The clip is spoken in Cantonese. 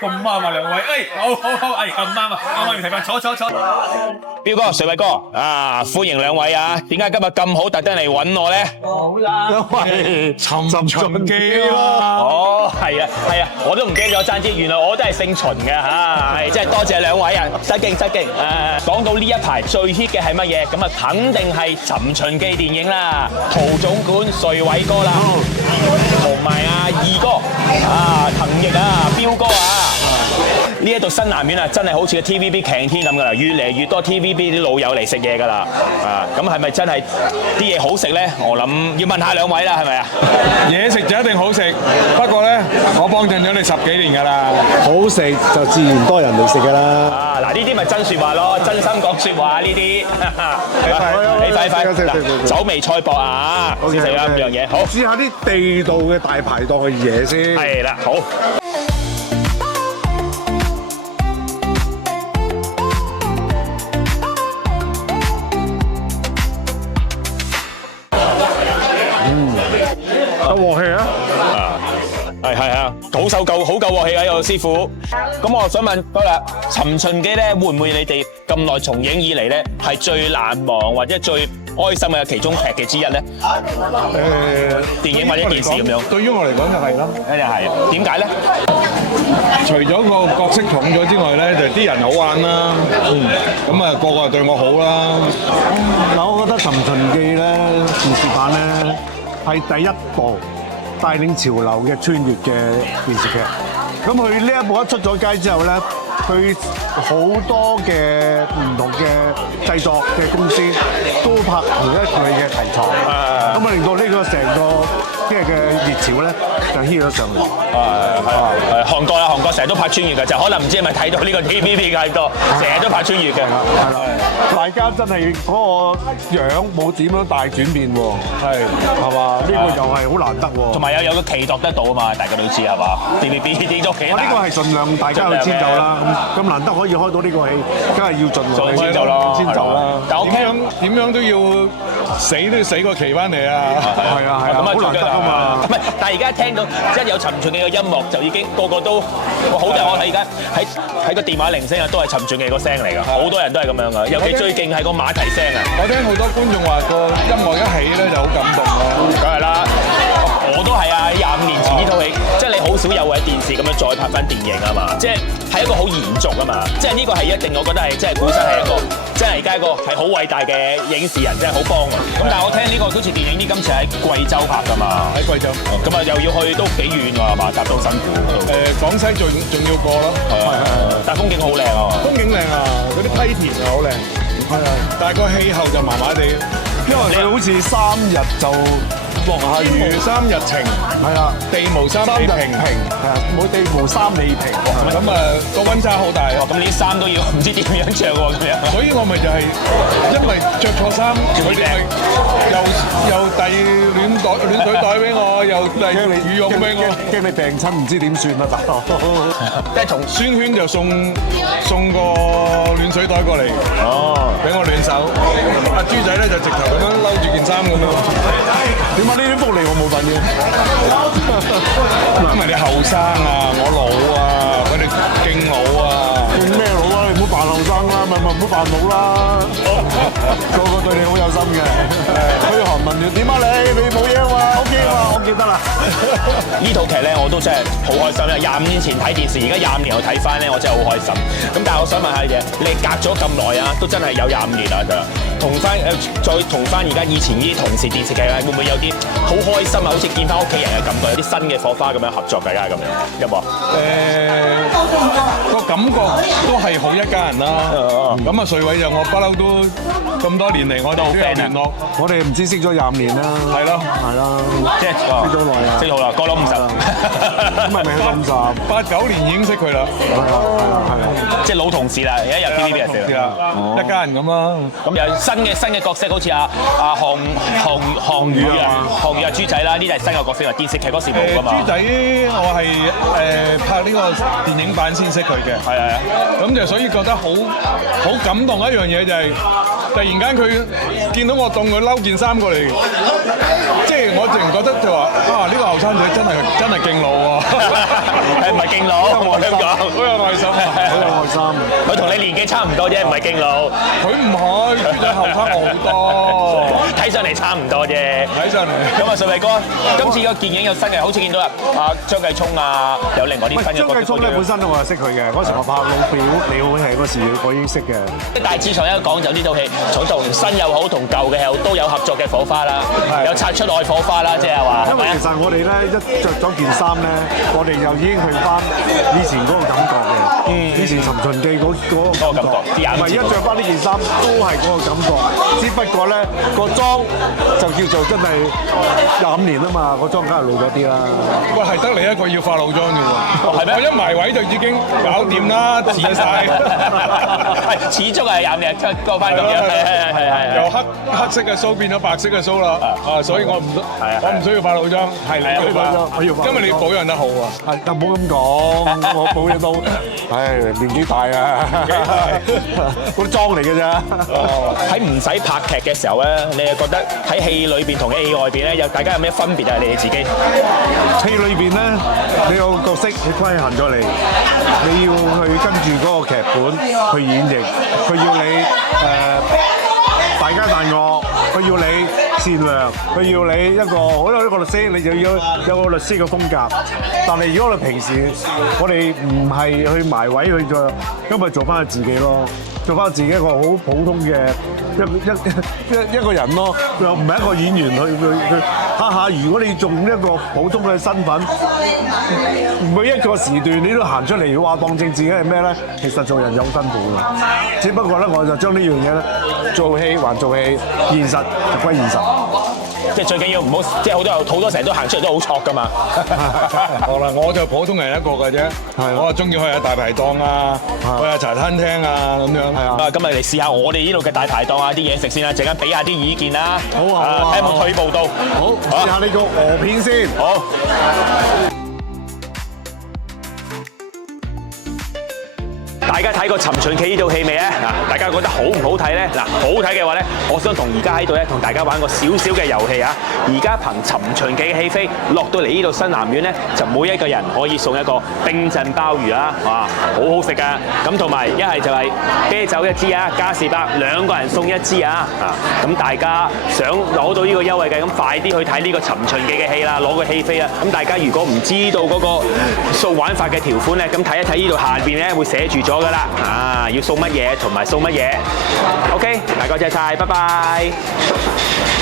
咁啱啊兩位，好，咁啱啊，啱啱要睇翻，坐。彪哥、水偉哥啊，歡迎兩位啊！點解今日咁好，特登嚟揾我咧？好啦，因為尋秦記咯。哦，係啊，我都唔記得咗爭啲，原來我都係姓秦嘅嚇，係真係多謝兩位啊！失敬。講到呢一排最 hit 嘅係乜嘢？咁啊，肯定係《尋秦記》電影啦，陶總管水偉哥啦，同埋阿二哥啊，滕奕啊，彪哥啊。呢一度新南苑啊，真係好似個 TVB 擎天咁噶啦，越嚟越多 TVB 啲老友嚟食嘢噶啦，啊，咁係咪真係啲嘢好食咧？我諗要問下兩位啦，係咪啊？嘢食就一定好食，不過咧，我幫襯咗你10幾年㗎啦，好食就自然多人嚟食㗎啦。啊，嗱，呢啲咪真説話咯，真心講説話呢啲。快，酒味菜薄啊！食啊咁樣嘢，好。試下啲地道嘅大排檔嘅嘢先。係啦，好。有鑊氣啊！係啊，好夠鑊氣啊！有師傅。咁我想問好啦，《尋秦記》咧，會唔會你哋咁耐重影以嚟咧，係最難忘或者最開心嘅其中劇嘅之一咧？電影或者電視咁樣。對於我嚟講就係啦。一定係。點解咧？除咗個角色重咗之外咧，就啲人好玩啦。咁啊，個個對我好啦。嗱，我覺得《尋秦記》咧電視版咧係第一部帶領潮流嘅穿越嘅電視劇。咁佢呢一部一出咗街之後咧，佢好多嘅唔同嘅製作嘅公司都拍同一類嘅題材，咁啊令到呢個成個即係嘅熱潮咧就 hit 咗上嚟。韓國成日都拍穿越嘅，就可能唔知係咪睇到呢個 TVB 嘅多，成日都拍穿越嘅。係啦，大家真係嗰個樣冇點樣大轉變喎。係嘛？呢個又係好難得喎。同埋有個期度得到啊嘛，大家都知係嘛 ？TVB 啲都幾難。我呢個係盡量大家去遷就啦。咁難得可以開到呢個戲，梗係要盡量遷就咯，遷就啦。但我點樣都要死個期翻嚟啊！係啊，好難得啊嘛。唔係，但係而家聽到一有尋秦記嘅音樂，就已經個個都好多人我睇而家喺個電話鈴聲啊，都係尋秦記個聲嚟㗎，好多人都係咁樣㗎。尤其最勁係個馬蹄聲啊！我聽好多觀眾話個音樂一起咧就好感動咯。梗係啦，我都係啊！25年前呢套戲，即係你好少有喺電視咁樣再拍翻電影啊嘛，即係一個好延續啊嘛，即係呢個係一定，我覺得係即係本身係一個，即係而家一個係好偉大嘅影視人，真係好幫啊！咁但係我聽呢個好似電影呢，今次喺貴州拍㗎嘛，喺貴州，咁啊又要去都幾遠㗎係嘛，搭到辛苦。廣西仲要過咯，但係風景好靚啊！風景靚啊，嗰啲批田啊好靚，係啊，但係個氣候就麻麻地，因為佢好似3日就落下雨，3日晴，係啦，地無三里平，係啊，冇地無3里平。咁啊個溫差好大啊！咁呢啲衫都要唔知點樣着喎咁樣。所以我咪就係因為着錯衫，佢哋咪又遞暖水袋俾我，又遞羽絨俾我，驚你病親唔知點算啊大佬！即係同孫圈就送個暖水袋過嚟，俾我暖手。阿豬仔咧就直頭咁樣摟住件衫咁樣。點解呢啲福利我冇份嘅？因為你後生啊，我老啊，佢哋敬老啊。敬咩老啊？你唔好扮後生啦，咪唔好扮老啦。個個對你好有心嘅。去韓文聊點啊你冇嘢啊嘛 ？OK 啊嘛，我記得啦。呢套劇咧我都真係好開心啦！25年前睇電視，而家25年後睇翻咧，我真係好開心。咁但係我想問下你哋，你隔咗咁耐啊，都真係有25年啦，再同翻而家以前呢啲同事電視劇會唔會有啲好開心啊？好似見翻屋企人嘅感覺，有啲新嘅火花咁樣合作，大家咁樣有冇啊？個感覺都係好一家人啦。咁啊，瑞偉就我不嬲都咁多年嚟，我哋都有聯絡。我哋唔知識咗25年啦。係咯，即係識咗耐啊，識好啦，過咗50。咁咪未去到50。89年已經識佢啦。係啊，即係老同事啦，而家入 TVB 人士啦，一家人咁啦。咁有新嘅角色，好似項羽啊豬仔啦，呢啲係新嘅角色啊，電視劇嗰時冇噶嘛。豬仔我係拍呢個電影版先識佢嘅，係啊，咁就所以覺得好感動一樣嘢就係突然間佢見到我凍，佢摟件衫過嚟，即係我淨覺得就話呢個後生餐仔真係敬老喎，唔係敬老，我香港好有愛心，好有愛心。佢同你年紀差唔多啫，唔係敬老，佢唔係，佢後生我好多，睇上嚟差唔多啫。睇上嚟。咁啊，順利哥，今次個電影有新嘅，好似見到啊張繼聰啊，有另外啲新嘅角色。張繼聰咧本身我係識佢嘅，嗰時我拍《老表你好戲》嗰時我已經識嘅。大致上一講就呢套戲，同新又好，同舊嘅又好都有合作嘅火花啦，有擦出愛火花啦，即係話。因為其實我哋咧一着咗件衫咧，我哋又已經去翻以前嗰個感覺嘅。以前《尋秦記》嗰個感覺，唔係一着翻呢件衫都係嗰個感覺，只不過咧個妝就叫做真係25年啊嘛，個妝梗係老咗啲啦。喂，係得你一個要化老妝嘅喎，係咩？我一埋位就已經搞掂啦，似晒。係始終係廿年過翻咁樣，係。由黑色嘅鬚變咗白色嘅鬚啦，所以我唔需要化老妝，係你要化。我要化。因為你保養得好啊。係，但唔好咁講，我保養到，唉，年紀大啊，嗰啲妝嚟嘅咋。喺唔使拍劇嘅時候咧，你係覺得喺戲裏邊同喺戲外邊咧，大家有咩分別啊？你哋自己戲裏邊咧，你有個角色你規限咗你，你要去跟住嗰個劇本去演繹，佢要你大奸大惡，佢要你善良，佢要你一個律師，你就要有個律師嘅風格。但係如果你平時我哋唔係去埋位去做，咁咪做翻自己咯，做翻自己一個好普通嘅一個人咯，又唔係一個演員去下。如果你用一個普通嘅身份，每一個時段你都行出嚟話當正自己係咩咧？其實做人有好辛苦嘅。只不過咧，我就將呢樣嘢咧，做戲還做戲，現實就歸現實。即係最緊要唔好，即係好多成日都行出嚟都好挫㗎嘛。好啦，我就普通人一個嘅啫，我啊中意去下大排檔啊，去下茶餐廳啊咁樣。係啊，今日嚟試下我哋呢度嘅大排檔啊啲嘢食先啦，陣間俾下啲意見啦。好啊，睇有冇退步到。好，試下呢個鵝片先。好。大家睇過《尋秦記》呢套戲未咧？嗱，大家覺得好唔好睇咧？嗱，好睇嘅話咧，我想同而家喺度咧，同大家玩個少少嘅遊戲啊！而家憑《尋秦記》嘅戲飛落到嚟呢度新南苑咧，就每一個人可以送一個冰鎮鮑魚啦，哇，好好食噶！咁同埋一係就係啤酒一支啊，嘉士伯2個人送一支啊！咁大家想攞到呢個優惠嘅，咁快啲去睇呢個《尋秦記》嘅戲啦，攞個戲飛啦！咁大家如果唔知道嗰個掃玩法嘅條款咧，咁睇一睇呢度下邊咧會寫住咗㗎啦，要送乜嘢同埋送乜嘢。OK，大家謝晒，拜拜。